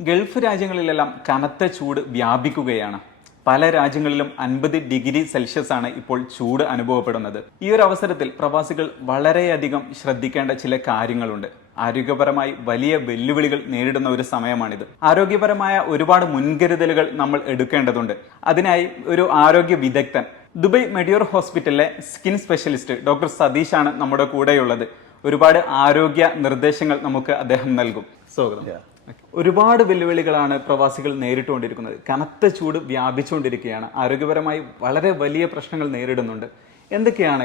Gulf രാജ്യങ്ങളിലെല്ലാം കനത്ത ചൂട് വ്യാപിക്കുകയാണ്. പല രാജ്യങ്ങളിലും അൻപത് ഡിഗ്രി സെൽഷ്യസ് ആണ് ഇപ്പോൾ ചൂട് അനുഭവപ്പെടുന്നത്. ഈ ഒരു അവസരത്തിൽ പ്രവാസികൾ വളരെയധികം ശ്രദ്ധിക്കേണ്ട ചില കാര്യങ്ങളുണ്ട്. ആരോഗ്യപരമായി വലിയ വെല്ലുവിളികൾ നേരിടുന്ന ഒരു സമയമാണിത്. ആരോഗ്യപരമായ ഒരുപാട് മുൻകരുതലുകൾ നമ്മൾ എടുക്കേണ്ടതുണ്ട്. അതിനായി ഒരു ആരോഗ്യ വിദഗ്ധൻ ദുബൈ മെഡിയോർ ഹോസ്പിറ്റലിലെ സ്കിൻ സ്പെഷ്യലിസ്റ്റ് ഡോക്ടർ സതീഷാണ് നമ്മുടെ കൂടെയുള്ളത്. ഒരുപാട് ആരോഗ്യ നിർദ്ദേശങ്ങൾ നമുക്ക് അദ്ദേഹം നൽകും. സ്വാഗതം. ഒരുപാട് വെല്ലുവിളികളാണ് പ്രവാസികൾ നേരിട്ടുകൊണ്ടിരിക്കുന്നത്. കനത്ത ചൂട് വ്യാപിച്ചുകൊണ്ടിരിക്കുകയാണ്. ആരോഗ്യപരമായി വളരെ വലിയ പ്രശ്നങ്ങൾ നേരിടുന്നുണ്ട്. എന്തൊക്കെയാണ്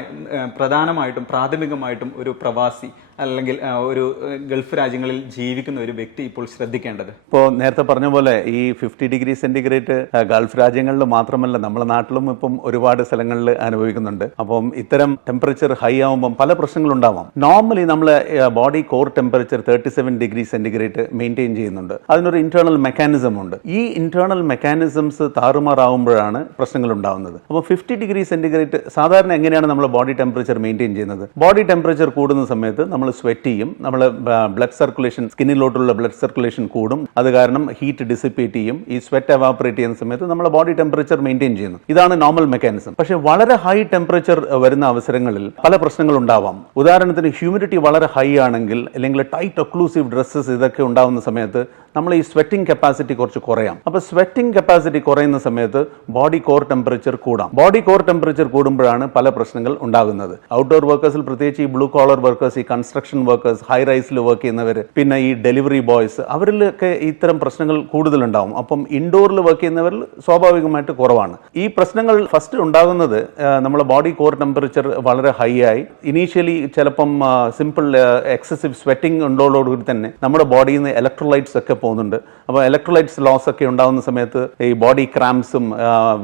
പ്രധാനമായിട്ടും പ്രാഥമികമായിട്ടും ഒരു പ്രവാസി അല്ലെങ്കിൽ ഒരു ഗൾഫ് രാജ്യങ്ങളിൽ ജീവിക്കുന്ന ഒരു വ്യക്തി ഇപ്പോൾ ശ്രദ്ധിക്കേണ്ടത്? ഇപ്പോൾ നേരത്തെ പറഞ്ഞ പോലെ ഈ ഫിഫ്റ്റി ഡിഗ്രി സെന്റിഗ്രേഡ് ഗൾഫ് രാജ്യങ്ങളിൽ മാത്രമല്ല നമ്മുടെ നാട്ടിലും ഇപ്പം ഒരുപാട് സ്ഥലങ്ങളിൽ അനുഭവിക്കുന്നുണ്ട്. അപ്പം ഇത്തരം ടെമ്പറേച്ചർ ഹൈ ആവുമ്പം പല പ്രശ്നങ്ങളുണ്ടാവാം. നോർമലി നമ്മൾ body core temperature thirty seven degree centigrade maintain ചെയ്യുന്നുണ്ട്. അതിനൊരു ഇന്റേണൽ മെക്കാനിസം ഉണ്ട്. ഈ ഇന്റേണൽ മെക്കാനിസംസ് താറുമാറാവുമ്പോഴാണ് പ്രശ്നങ്ങൾ ഉണ്ടാവുന്നത്. അപ്പോൾ ഫിഫ്റ്റി ഡിഗ്രി സെന്റിഗ്രേഡ് സാധാരണ എങ്ങനെയാണ് നമ്മൾ ബോഡി ടെമ്പറേച്ചർ മെയിന്റെയിൻ ചെയ്യുന്നത്? ബോഡി ടെമ്പറേച്ചർ കൂടുന്ന സമയത്ത് നമ്മൾ സ്വെറ്റ് ചെയ്യും. നമ്മൾ ബ്ലഡ് സർക്കുലേഷൻ സ്കിന്നിലോട്ടുള്ള ബ്ലഡ് സർക്കുലേഷൻ കൂടും. അത് കാരണം ഹീറ്റ് ഡിസിപ്പേറ്റ് ചെയ്യും. ഈ സ്വെറ്റ് എവാപ്പറേറ്റ് ചെയ്യുന്ന സമയത്ത് നമ്മൾ ബോഡി ടെമ്പറേച്ചർ മെയിന്റെയിൻ ചെയ്യുന്നു. ഇതാണ് നോർമൽ മെക്കാനിസം പക്ഷേ വളരെ ഹൈ ടെമ്പറേച്ചർ വരുന്ന അവസരങ്ങളിൽ പല പ്രശ്നങ്ങൾ ഉണ്ടാവാം. ഉദാഹരണത്തിന് ഹ്യൂമിഡിറ്റി വളരെ ഹൈ ആണെങ്കിൽ അല്ലെങ്കിൽ ടൈറ്റ് ഒക്ലൂസീവ് ഡ്രസ്സസ് ഇതൊക്കെ ഉണ്ടാവുന്ന സമയത്ത് നമ്മൾ ഈ സ്വെറ്റിംഗ് കപ്പാസിറ്റി കുറച്ച് കുറയാം. അപ്പോൾ സ്വെറ്റിംഗ് കപ്പാസിറ്റി കുറയുന്ന സമയത്ത് ബോഡി കോർ ടെമ്പറേച്ചർ കൂടാം. ബോഡി കോർ ടെമ്പറേച്ചർ കൂടുമ്പോഴാണ് പല പ്രശ്നങ്ങൾ ഉണ്ടാകുന്നത്. ഔട്ട്ഡോർ വർക്കേഴ്സിൽ പ്രത്യേകിച്ച് ഈ ബ്ലൂ കോളർ വർക്കേഴ്സ് ഈ കൺസ്ട്രക്ഷൻ വർക്കേഴ്സ് ഹൈ റൈസിൽ വർക്ക് ചെയ്യുന്നവർ പിന്നെ ഈ ഡെലിവറി ബോയ്സ് അവരിലൊക്കെ ഇത്തരം പ്രശ്നങ്ങൾ കൂടുതലുണ്ടാവും. അപ്പം ഇൻഡോറിൽ വർക്ക് ചെയ്യുന്നവരിൽ സ്വാഭാവികമായിട്ട് കുറവാണ്. ഈ പ്രശ്നങ്ങൾ ഫസ്റ്റ് ഉണ്ടാകുന്നത് നമ്മുടെ ബോഡി കോർ ടെമ്പറേച്ചർ വളരെ ഹൈ ആയി. ഇനീഷ്യലി ചിലപ്പം സിമ്പിൾ എക്സസീവ് സ്വെറ്റിംഗ് ഉണ്ടോളോടുകൂടി തന്നെ നമ്മുടെ ബോഡിയിൽ നിന്ന് ഇലക്ട്രോലൈറ്റ്സ് ഒക്കെ പോകുന്നുണ്ട്. അപ്പോൾ ഇലക്ട്രോലൈറ്റ്സ് ലോസ് ഒക്കെ ഉണ്ടാകുന്ന സമയത്ത് ഈ ബോഡി ക്രാംസും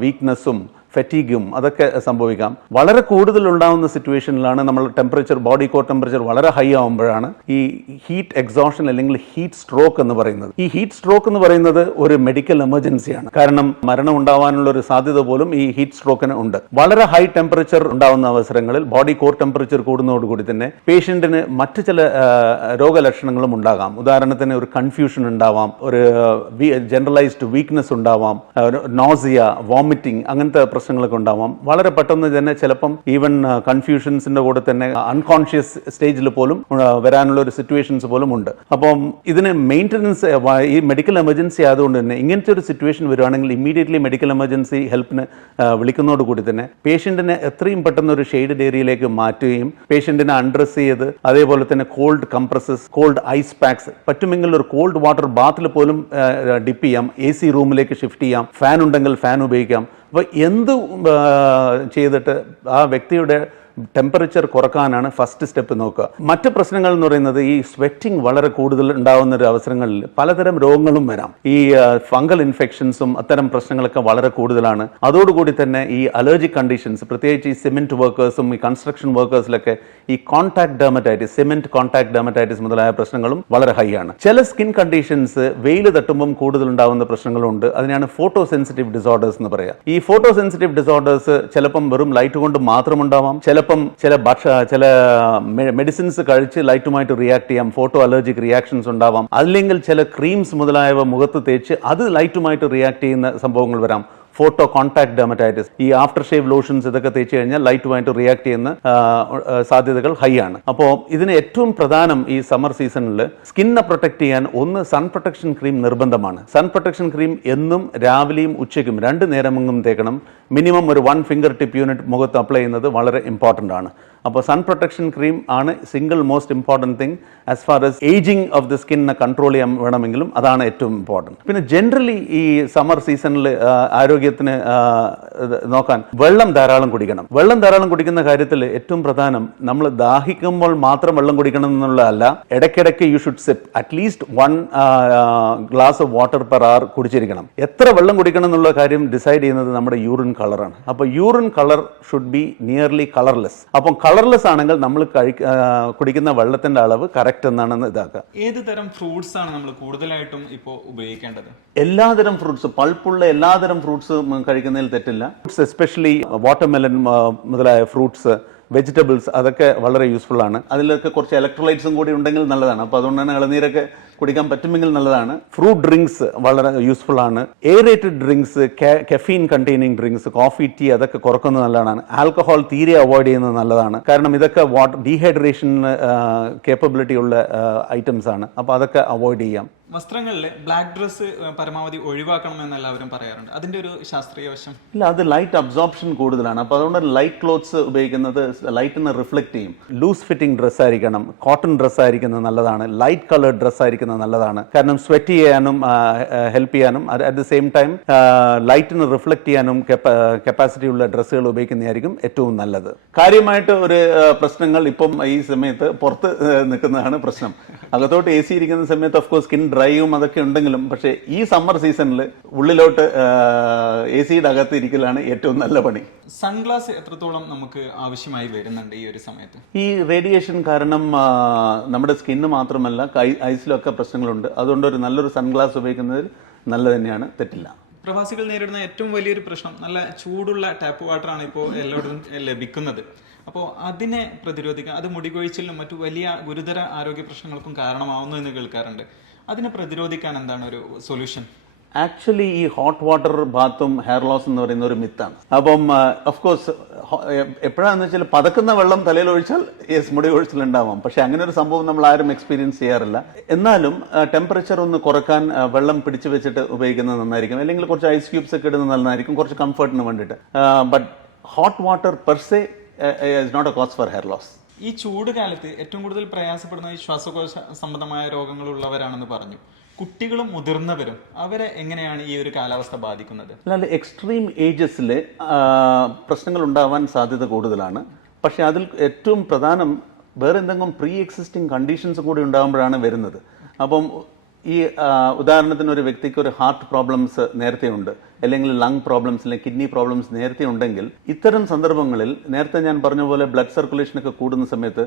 വീക്ക്നെസ്സും ഫെറ്റീഗും അതൊക്കെ സംഭവിക്കാം. വളരെ കൂടുതൽ ഉണ്ടാകുന്ന സിറ്റുവേഷനിലാണ് നമ്മൾ ടെമ്പറേച്ചർ ബോഡി കോർ ടെമ്പറേച്ചർ വളരെ ഹൈ ആകുമ്പോഴാണ് ഈ ഹീറ്റ് എക്സോഷൻ അല്ലെങ്കിൽ ഹീറ്റ് സ്ട്രോക്ക് എന്ന് പറയുന്നത്. ഈ ഹീറ്റ് സ്ട്രോക്ക് എന്ന് പറയുന്നത് ഒരു മെഡിക്കൽ എമർജൻസിയാണ്. കാരണം മരണം ഉണ്ടാവാനുള്ള ഒരു സാധ്യത പോലും ഈ ഹീറ്റ് സ്ട്രോക്കിന് ഉണ്ട്. വളരെ ഹൈ ടെമ്പറേച്ചർ ഉണ്ടാകുന്ന അവസരങ്ങളിൽ ബോഡി കോർ ടെമ്പറേച്ചർ കൂടുന്നതോടുകൂടി തന്നെ പേഷ്യന്റിന് മറ്റ് ചില രോഗലക്ഷണങ്ങളും ഉണ്ടാകാം. ഉദാഹരണത്തിന് ഒരു കൺഫ്യൂഷൻ ഉണ്ടാവാം ഒരു ജനറലൈസ്ഡ് വീക്ക്നെസ് ഉണ്ടാവാം നോസിയ വോമിറ്റിംഗ് അങ്ങനത്തെ പ്രശ്നങ്ങളൊക്കെ ഉണ്ടാവാം. വളരെ പെട്ടെന്ന് തന്നെ ചിലപ്പം ഈവൻ കൺഫ്യൂഷൻസിന്റെ കൂടെ തന്നെ അൺകോൺഷ്യസ് സ്റ്റേജിൽ പോലും വരാനുള്ള ഒരു സിറ്റുവേഷൻസ് പോലും ഉണ്ട്. അപ്പം ഇതിന് മെയിന്റനൻസ് ഈ മെഡിക്കൽ എമർജൻസി ആയതുകൊണ്ട് തന്നെ ഇങ്ങനത്തെ ഒരു സിറ്റുവേഷൻ വരുവാണെങ്കിൽ ഇമ്മീഡിയറ്റ്ലി മെഡിക്കൽ എമർജൻസി ഹെൽപ്പിന് വിളിക്കുന്നതോട് കൂടി തന്നെ പേഷ്യന്റിനെ എത്രയും പെട്ടെന്ന് ഒരു ഷെയ്ഡഡ് ഏരിയയിലേക്ക് മാറ്റുകയും പേഷ്യന്റിനെ അൺഡ്രസ് ചെയ്ത് അതേപോലെ തന്നെ cold compresses cold ice packs പറ്റുമെങ്കിൽ ഒരു കോൾഡ് വാട്ടർ ബാത്തിൽ പോലും ഡിപ്പ് ചെയ്യാം. എ സി റൂമിലേക്ക് ഷിഫ്റ്റ് ചെയ്യാം. ഫാൻ ഉണ്ടെങ്കിൽ ഫാൻ ഉപയോഗിക്കാം. അപ്പോൾ എന്ത് ചെയ്തിട്ട് ആ വ്യക്തിയുടെ ടെമ്പറേച്ചർ കുറക്കാനാണ് ഫസ്റ്റ് സ്റ്റെപ്പ് നോക്കുക. മറ്റ് പ്രശ്നങ്ങൾ എന്ന് പറയുന്നത് ഈ സ്വെറ്റിംഗ് വളരെ കൂടുതൽ ഉണ്ടാകുന്ന ഒരു അവസരങ്ങളിൽ പലതരം രോഗങ്ങളും വരാം. ഈ ഫംഗൽ ഇൻഫെക്ഷൻസും അത്തരം പ്രശ്നങ്ങളൊക്കെ വളരെ കൂടുതലാണ്. അതോടുകൂടി തന്നെ ഈ അലർജിക് കണ്ടീഷൻസ് പ്രത്യേകിച്ച് ഈ സിമെന്റ് വർക്കേഴ്സും ഈ കൺസ്ട്രക്ഷൻ വർക്കേഴ്സിലൊക്കെ ഈ contact dermatitis cement contact dermatitis മുതലായ പ്രശ്നങ്ങളും വളരെ ഹൈ ആണ്. ചില സ്കിൻ കണ്ടീഷൻസ് വെയിൽ തട്ടുമ്പം കൂടുതൽ ഉണ്ടാകുന്ന പ്രശ്നങ്ങളുണ്ട്. അതിനാണ് ഫോട്ടോ സെൻസിറ്റീവ് ഡിസോർഡേഴ്സ് എന്ന് പറയാം. ഈ ഫോട്ടോ സെൻസിറ്റീവ് ഡിസോർഡേഴ്സ് ചിലപ്പം വെറും ലൈറ്റ് കൊണ്ട് മാത്രം ഉണ്ടാവാം ചിലപ്പം ചില ഭക്ഷ ചില മെഡിസിൻസ് കഴിച്ച് ലൈറ്റുമായിട്ട് റിയാക്ട് ചെയ്യാം ഫോട്ടോ അലർജിക് റിയാക്ഷൻസ് ഉണ്ടാവാം. അല്ലെങ്കിൽ ചില ക്രീംസ് മുതലായവ മുഖത്ത് തേച്ച് അത് ലൈറ്റുമായിട്ട് റിയാക്ട് ചെയ്യുന്ന സംഭവങ്ങൾ വരാം. ഫോട്ടോ കോൺടാക്ട് ഡെമറ്റൈറ്റിസ് ഈ ആഫ്റ്റർ ഷേവ് ലോഷൻസ് ഇതൊക്കെ തേച്ച് കഴിഞ്ഞാൽ ലൈറ്റുമായിട്ട് റിയാക്ട് ചെയ്യുന്ന സാധ്യതകൾ ഹൈ ആണ്. അപ്പോൾ ഇതിന് ഏറ്റവും പ്രധാനം ഈ സമ്മർ സീസണിൽ സ്കിന്നെ പ്രൊട്ടക്ട് ചെയ്യാൻ ഒന്ന് സൺ പ്രൊട്ടക്ഷൻ ക്രീം നിർബന്ധമാണ്. സൺ പ്രൊട്ടക്ഷൻ ക്രീം എന്നും രാവിലെയും ഉച്ചയ്ക്കും രണ്ട് നേരമെങ്കിലും തേക്കണം. മിനിമം ഒരു വൺ ഫിംഗർ ടിപ്പ് യൂണിറ്റ് മുഖത്ത് അപ്ലൈ ചെയ്യുന്നത് വളരെ ഇമ്പോർട്ടന്റ് ആണ്. അപ്പോൾ സൺ പ്രൊട്ടക്ഷൻ ക്രീം ആണ് single most important thing as far as ageing of the സ്കിന്നെ control ചെയ്യാൻ വേണമെങ്കിലും അതാണ് ഏറ്റവും ഇമ്പോർട്ടന്റ് പിന്നെ ജനറലി ഈ സമ്മർ സീസണിൽ ആരോഗ്യത്തിന് നോക്കാൻ വെള്ളം ധാരാളം കുടിക്കണം. വെള്ളം ധാരാളം കുടിക്കുന്ന കാര്യത്തിൽ ഏറ്റവും പ്രധാനം നമ്മൾ ദാഹിക്കുമ്പോൾ മാത്രം വെള്ളം കുടിക്കണം എന്നുള്ളതല്ല ഇടയ്ക്കിടയ്ക്ക് you should sip at least one glass of water per hour കുടിച്ചിരിക്കണം. എത്ര വെള്ളം കുടിക്കണം എന്നുള്ള കാര്യം ഡിസൈഡ് ചെയ്യുന്നത് നമ്മുടെ യൂറിൻ കളറാണ് അപ്പോൾ urine colour should be nearly colourless അപ്പം കളർലെസ് ആണെങ്കിൽ നമ്മൾ കഴി കുടിക്കുന്ന വെള്ളത്തിന്റെ അളവ് കറക്റ്റ് എന്നാണ് ഇതാക്കുക. ഏത് തരം ഫ്രൂട്ട്സ് ആണ് നമ്മൾ കൂടുതലായിട്ടും ഇപ്പോൾ ഉപയോഗിക്കേണ്ടത്? എല്ലാതരം ഫ്രൂട്ട്സ് പൾപ്പുള്ള എല്ലാതരം ഫ്രൂട്ട്സ് കഴിക്കുന്നതിൽ തെറ്റില്ല. ഫ്രൂട്ട്സ് എസ്പെഷ്യലി വാട്ടർമെലൻ മുതലായ ഫ്രൂട്ട്സ് വെജിറ്റബിൾസ് അതൊക്കെ വളരെ യൂസ്ഫുൾ ആണ്. അതിലൊക്കെ കുറച്ച് ഇലക്ട്രോലൈറ്റ്സും കൂടി ഉണ്ടെങ്കിൽ നല്ലതാണ്. അപ്പോൾ തന്നെ ഇളനീരൊക്കെ കുടിക്കാൻ പറ്റുമെങ്കിൽ നല്ലതാണ്. ഫ്രൂട്ട് ഡ്രിങ്ക്സ് വളരെ യൂസ്ഫുൾ ആണ്. Aerated drinks caffeine containing drinks coffee tea അതൊക്കെ കുറക്കുന്നത് നല്ലതാണ്. ആൽക്കഹോൾ തീരെ അവോയ്ഡ് ചെയ്യുന്നത് നല്ലതാണ്. കാരണം ഇതൊക്കെ വാട്ടർ ഡീഹൈഡ്രേഷന് കേപ്പബിലിറ്റി ഉള്ള ഐറ്റംസ് ആണ്. അപ്പോൾ അതൊക്കെ അവോയ്ഡ് ചെയ്യാം. വസ്ത്രങ്ങളിൽ ബ്ലാക്ക് ഡ്രസ്സ് പരമാവധി ഒഴിവാക്കണമെന്ന് എല്ലാവരും പറയാറുണ്ട്. അതിന്റെ ഒരു ശാസ്ത്രീയ വശം? ഇല്ല അത് ലൈറ്റ് അബ്സോർപ്ഷൻ കൂടുതലാണ്. അപ്പോൾ അതുകൊണ്ട് ലൈറ്റ് ക്ലോത്ത്സ് ഉപയോഗിക്കുന്നത് ലൈറ്റിനെ റിഫ്ലക്ട് ചെയ്യും. ലൂസ് ഫിറ്റിംഗ് ഡ്രസ്സ് ആയിരിക്കണം. കോട്ടൺ ഡ്രസ്സ് ആയിരിക്കുന്നത് നല്ലതാണ്. ലൈറ്റ് കളർ ഡ്രസ്സ് ആയിരിക്കുന്നത് നല്ലതാണ്. കാരണം സ്വെറ്റ് ചെയ്യാനും ഹെൽപ്പ് ചെയ്യാനും അറ്റ് ദ സെയിം ടൈം ലൈറ്റിന് റിഫ്ലക്ട് ചെയ്യാനും കപ്പാസിറ്റി ഉള്ള ഡ്രസ്സുകൾ ഉപയോഗിക്കുന്നതായിരിക്കും ഏറ്റവും നല്ലത്. കാര്യമായിട്ട് ഒരു പ്രശ്നങ്ങൾ ഇപ്പം ഈ സമയത്ത് പുറത്ത് നിൽക്കുന്നതാണ് പ്രശ്നം. അകത്തോട്ട് എ സി ഇരിക്കുന്ന സമയത്ത് ഓഫ് കോഴ്സ് സ്കിൻ ഡ്രൈയും അതൊക്കെ ഉണ്ടെങ്കിലും പക്ഷേ ഈ സമ്മർ സീസണിൽ ഉള്ളിലോട്ട് എ സിയുടെ അകത്ത് ഇരിക്കലാണ് ഏറ്റവും നല്ല പണി. സൺഗ്ലാസ് എത്രത്തോളം നമുക്ക് ആവശ്യമായി വരുന്നുണ്ട് ഈ ഒരു സമയത്ത്? ഈ റേഡിയേഷൻ കാരണം നമ്മുടെ സ്കിന്ന് മാത്രമല്ല ഐസിലൊക്കെ പ്രശ്നങ്ങളുണ്ട്. അതുകൊണ്ട് ഒരു നല്ലൊരു സൺഗ്ലാസ് ഉപയോഗിക്കുന്നതിൽ നല്ല തന്നെയാണ്. തെറ്റില്ല. പ്രവാസികൾ നേരിടുന്ന ഏറ്റവും വലിയൊരു പ്രശ്നം നല്ല ചൂടുള്ള ടാപ്പ് വാട്ടറാണ് ഇപ്പോൾ എല്ലായിടത്തും ലഭിക്കുന്നത്. അപ്പോൾ അതിനെ പ്രതിരോധിക്കാൻ അത് മുടികൊഴിച്ചിലും മറ്റു വലിയ ഗുരുതര ആരോഗ്യ പ്രശ്നങ്ങൾക്കും കാരണമാവുന്നു എന്ന് കേൾക്കാറുണ്ട്. അതിനെ പ്രതിരോധിക്കാൻ എന്താണ് ഒരു സൊല്യൂഷൻ ആക്ച്വലി ഈ ഹോട്ട് വാട്ടർ ബാത്തും ഹെയർ ലോസ് എന്ന് പറയുന്ന ഒരു മിത്താണ് അപ്പം കോഴ്സ് എപ്പോഴാന്ന് വെച്ചാൽ പതക്കുന്ന വെള്ളം തലയിൽ ഒഴിച്ചാൽ യെസ് മുടി ഒഴിച്ചിലുണ്ടാവാം പക്ഷെ അങ്ങനെ ഒരു സംഭവം നമ്മൾ ആരും എക്സ്പീരിയൻസ് ചെയ്യാറില്ല. എന്നാലും ടെമ്പറേച്ചർ ഒന്ന് കുറയ്ക്കാൻ വെള്ളം പിടിച്ചു വെച്ചിട്ട് ഉപയോഗിക്കുന്നത് നന്നായിരിക്കും. അല്ലെങ്കിൽ കുറച്ച് ഐസ് ക്യൂബ്സ് ഒക്കെ ഇടുന്നത് നന്നായിരിക്കും കുറച്ച് കംഫർട്ടിന് വേണ്ടിയിട്ട്. But hot water per se is not a cause for hair loss ഈ ചൂട് കാലത്ത് ഏറ്റവും കൂടുതൽ പ്രയാസപ്പെടുന്ന ഈ ശ്വാസകോശ സംബന്ധമായ രോഗങ്ങൾ ഉള്ളവരാണെന്ന് പറഞ്ഞു. കുട്ടികളും മുതിർന്നവരും അവരെ എങ്ങനെയാണ് ഈ ഒരു കാലാവസ്ഥ ബാധിക്കുന്നത്? അല്ലാതെ എക്സ്ട്രീം ഏജസിൽ പ്രശ്നങ്ങൾ ഉണ്ടാവാൻ സാധ്യത കൂടുതലാണ്. പക്ഷേ അതിൽ ഏറ്റവും പ്രധാനം വേറെ എന്തെങ്കിലും പ്രീ എക്സിസ്റ്റിംഗ് കണ്ടീഷൻസ് കൂടി ഉണ്ടാകുമ്പോഴാണ് വരുന്നത്. അപ്പം ഈ ഉദാഹരണത്തിന് ഒരു വ്യക്തിക്ക് ഒരു ഹാർട്ട് പ്രോബ്ലംസ് നേരത്തെ ഉണ്ട് അല്ലെങ്കിൽ ലങ് പ്രോബ്ലംസ് അല്ലെങ്കിൽ കിഡ്നി പ്രോബ്ലംസ് നേരത്തെ ഉണ്ടെങ്കിൽ ഇത്തരം സന്ദർഭങ്ങളിൽ നേരത്തെ ഞാൻ പറഞ്ഞ പോലെ ബ്ലഡ് സർക്കുലേഷനൊക്കെ കൂടുന്ന സമയത്ത്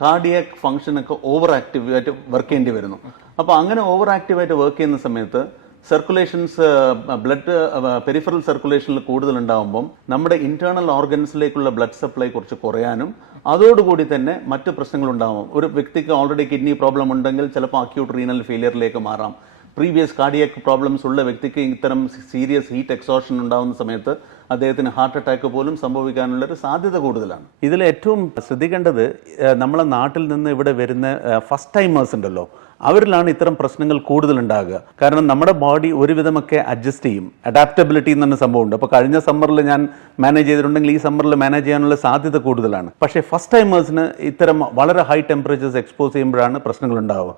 കാർഡിയാക് ഫംഗ്ഷൻ ഒക്കെ ഓവർ ആക്റ്റീവായിട്ട് വർക്ക് ചെയ്യേണ്ടി വരുന്നു. അപ്പോൾ അങ്ങനെ ഓവർ ആക്റ്റീവായിട്ട് വർക്ക് ചെയ്യുന്ന സമയത്ത് സർക്കുലേഷൻസ് ബ്ലഡ് പെരിഫറൽ സർക്കുലേഷനിൽ കൂടുതൽ ഉണ്ടാകുമ്പം നമ്മുടെ ഇന്റേണൽ ഓർഗൻസിലേക്കുള്ള ബ്ലഡ് സപ്ലൈ കുറച്ച് കുറയാനും അതോടുകൂടി തന്നെ മറ്റ് പ്രശ്നങ്ങൾ ഉണ്ടാകും ഒരു വ്യക്തിക്ക് ഓൾറെഡി കിഡ്നി പ്രോബ്ലം ഉണ്ടെങ്കിൽ ചിലപ്പോൾ അക്യൂട്ട് റീനൽ ഫെയിലിയറിലേക്ക് മാറാം. പ്രീവിയസ് കാർഡിയക് പ്രോബ്ലംസ് ഉള്ള വ്യക്തിക്ക് ഇത്തരം സീരിയസ് ഹീറ്റ് എക്സോഷൻ ഉണ്ടാകുന്ന സമയത്ത് അദ്ദേഹത്തിന് ഹാർട്ട് അറ്റാക്ക് പോലും സംഭവിക്കാനുള്ള ഒരു സാധ്യത കൂടുതലാണ്. ഇതിൽ ഏറ്റവും ശ്രദ്ധിക്കേണ്ടത് നമ്മളെ നാട്ടിൽ നിന്ന് ഇവിടെ വരുന്ന ഫസ്റ്റ് ടൈമേഴ്സ് ഉണ്ടല്ലോ. അവരിലാണ് ഇത്തരം പ്രശ്നങ്ങൾ കൂടുതൽ ഉണ്ടാകുക കാരണം നമ്മുടെ ബോഡി ഒരുവിധമൊക്കെ അഡ്ജസ്റ്റ് ചെയ്യും. അഡാപ്റ്റബിലിറ്റി എന്ന് പറഞ്ഞ സംഭവമുണ്ട്. അപ്പോൾ കഴിഞ്ഞ സമ്മറിൽ ഞാൻ മാനേജ് ചെയ്തിട്ടുണ്ടെങ്കിൽ ഈ സമ്മറിൽ മാനേജ് ചെയ്യാനുള്ള സാധ്യത കൂടുതലാണ്. പക്ഷേ ഫസ്റ്റ് ടൈമേഴ്സിന് ഇത്തരം വളരെ ഹൈ ടെമ്പറേച്ചേഴ്സ് എക്സ്പോസ് ചെയ്യുമ്പോഴാണ് പ്രശ്നങ്ങൾ ഉണ്ടാവുക.